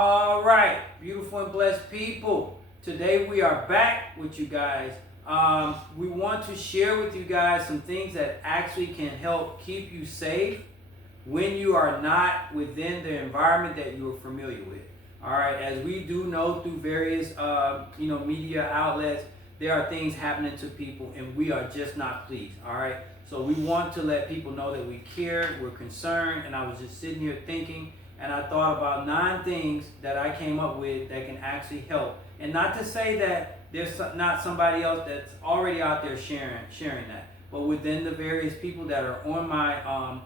All right, beautiful and blessed people. Today we are back with you guys. We want to share with you guys some things that actually can help keep you safe when you are not within the environment that you are familiar with. All right, as we do know through various media outlets, there are things happening to people and we are just not pleased. All right, so we want to let people know that we care, we're concerned. And I was just sitting here thinking, and I thought about 9 things that I came up with that can actually help. And not to say that there's not somebody else that's already out there sharing that, but within the various people that are on my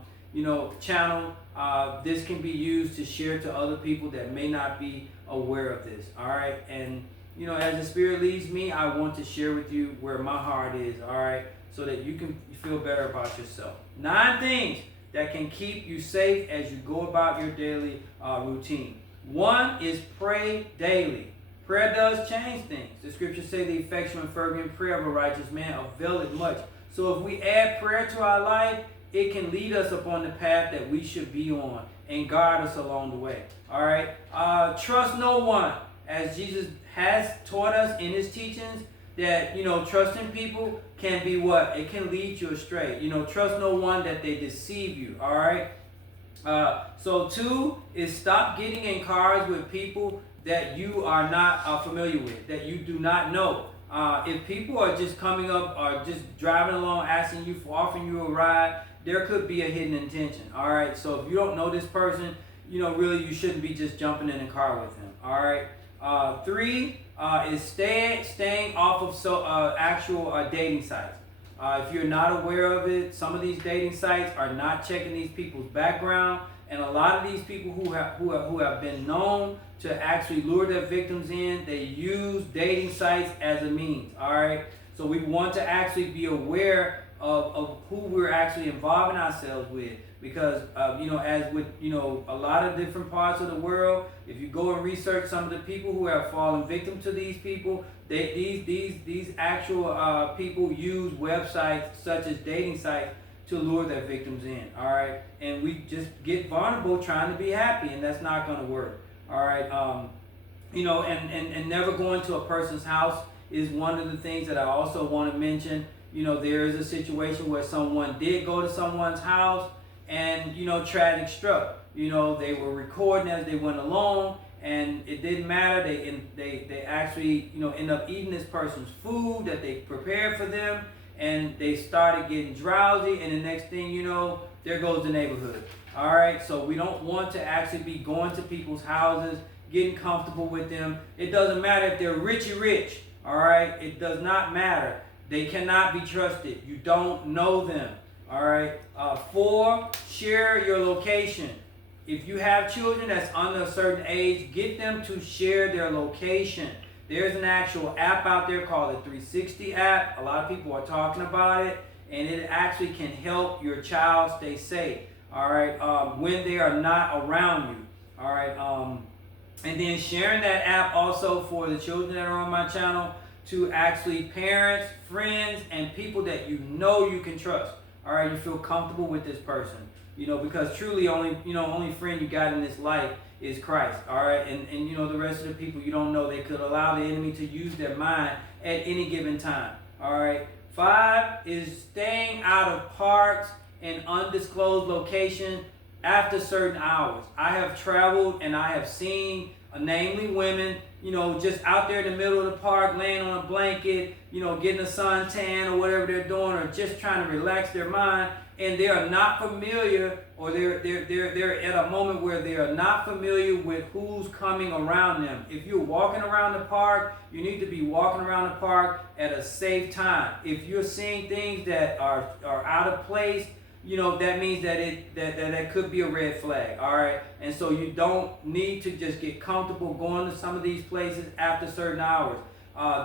channel, this can be used to share to other people that may not be aware of this. All right, and as the Spirit leads me, I want to share with you where my heart is. All right, so that you can feel better about yourself. 9 things that can keep you safe as you go about your daily routine. 1 is pray daily. Prayer does change things. The scriptures say the effectual and fervent prayer of a righteous man availeth much. So if we add prayer to our life, it can lead us upon the path that we should be on and guide us along the way. All right. Trust no one, as Jesus has taught us in his teachings, that trusting people can be what? It can lead you astray. Trust no one that they deceive you. All right. So 2 is stop getting in cars with people that you are not familiar with, that you do not know. If people are just coming up or just driving along, asking you for offering you a ride, there could be a hidden intention. All right. So if you don't know this person, really you shouldn't be just jumping in a car with him. All right. 3 is staying off of actual dating sites. If you're not aware of it, some of these dating sites are not checking these people's background, and a lot of these people who have been known to actually lure their victims in, they use dating sites as a means. All right, so we want to actually be aware of who we're actually involving ourselves with, because as with a lot of different parts of the world, if you go and research some of the people who have fallen victim to these people, these actual people use websites such as dating sites to lure their victims in. All right, and we just get vulnerable trying to be happy, and that's not going to work. All right, and never going to a person's house is one of the things that I also want to mention. There is a situation where someone did go to someone's house and, tragic struck. They were recording as they went along, and it didn't matter. They actually, end up eating this person's food that they prepared for them, and they started getting drowsy, and the next thing you know, there goes the neighborhood. All right, so we don't want to actually be going to people's houses, getting comfortable with them. It doesn't matter if they're rich. All right, it does not matter. They cannot be trusted. You don't know them. All right. 4, share your location. If you have children that's under a certain age, get them to share their location. There's an actual app out there called the 360 app. A lot of people are talking about it, and it actually can help your child stay safe. All right. When they are not around you. All right. And then sharing that app also for the children that are on my channel, to actually parents, friends, and people that you can trust. All right, you feel comfortable with this person, because truly only friend you got in this life is Christ. All right, and the rest of the people you don't know, they could allow the enemy to use their mind at any given time. All right. 5 is staying out of parks and undisclosed locations after certain hours. I have traveled and I have seen, namely women, just out there in the middle of the park, laying on a blanket, getting a suntan or whatever they're doing, or just trying to relax their mind, and they are not familiar, or they're at a moment where they are not familiar with who's coming around them. If you're walking around the park, you need to be walking around the park at a safe time. If you're seeing things that are out of place, that means that could be a red flag. All right, and so you don't need to just get comfortable going to some of these places after certain hours.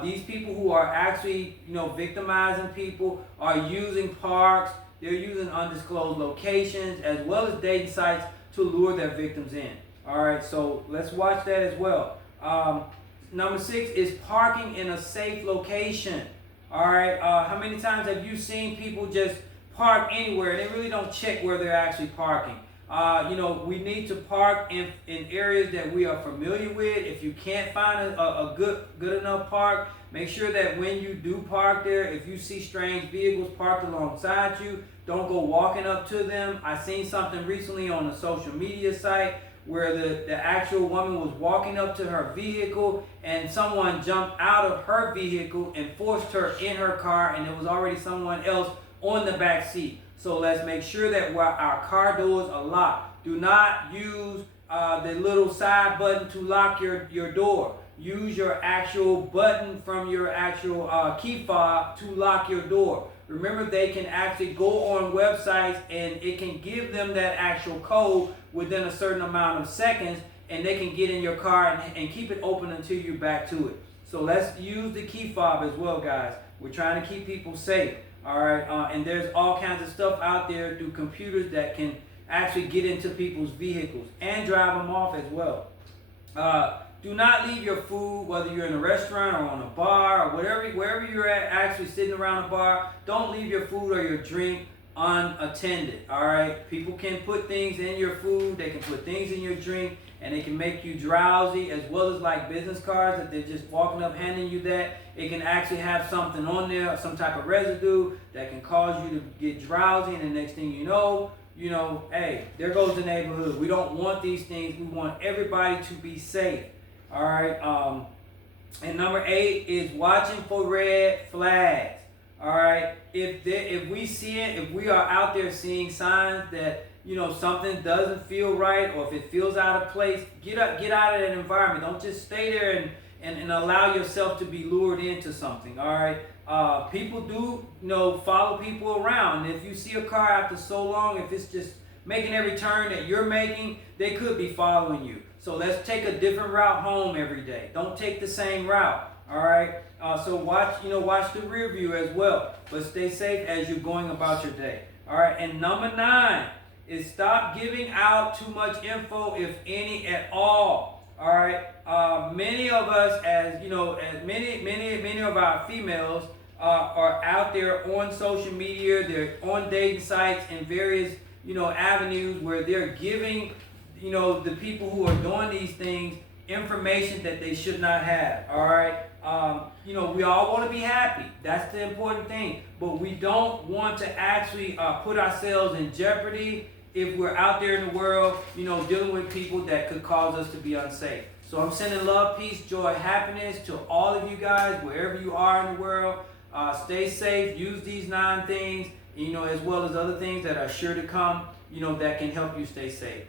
These people who are actually victimizing people are using parks. They're using undisclosed locations as well as dating sites to lure their victims in. All right, so let's watch that as well. Number 6 is parking in a safe location. All right, how many times have you seen people just park anywhere and they really don't check where they're actually parking? We need to park in areas that we are familiar with. If you can't find a good enough park, make sure that when you do park there, if you see strange vehicles parked alongside you, don't go walking up to them. I seen something recently on a social media site where the actual woman was walking up to her vehicle and someone jumped out of her vehicle and forced her in her car, and there was already someone else on the back seat. So let's make sure that while our car doors are locked, do not use the little side button to lock your door. Use your actual button from your actual key fob to lock your door. Remember, they can actually go on websites and it can give them that actual code within a certain amount of seconds, and they can get in your car and keep it open until you're back to it. So let's use the key fob as well, guys. We're trying to keep people safe. All right, and there's all kinds of stuff out there through computers that can actually get into people's vehicles and drive them off as well. Do not leave your food, whether you're in a restaurant or on a bar or wherever you're at, actually sitting around a bar. Don't leave your food or your drink unattended. All right, people can put things in your food, they can put things in your drink, and they can make you drowsy, as well as like business cards that they're just walking up handing you that. It can actually have something on there, some type of residue that can cause you to get drowsy, and the next thing you know, hey, there goes the neighborhood. We don't want these things. We want everybody to be safe. All right. And number 8 is watching for red flags. All right. If we are out there seeing signs that something doesn't feel right, or if it feels out of place, get out of that environment. Don't just stay there and allow yourself to be lured into something. All right. People do follow people around. And if you see a car after so long, if it's just making every turn that you're making, they could be following you. So let's take a different route home every day. Don't take the same route. All right. So watch the rear view as well. But stay safe as you're going about your day. All right. And number 9 is stop giving out too much info, if any at all. All right. Many of us, as many of our females are out there on social media. They're on dating sites and various avenues where they're giving the people who are doing these things information that they should not have. All right. We all want to be happy. That's the important thing. But we don't want to actually put ourselves in jeopardy if we're out there in the world, dealing with people that could cause us to be unsafe. So I'm sending love, peace, joy, happiness to all of you guys, wherever you are in the world. Stay safe. Use these 9 things, as well as other things that are sure to come, that can help you stay safe.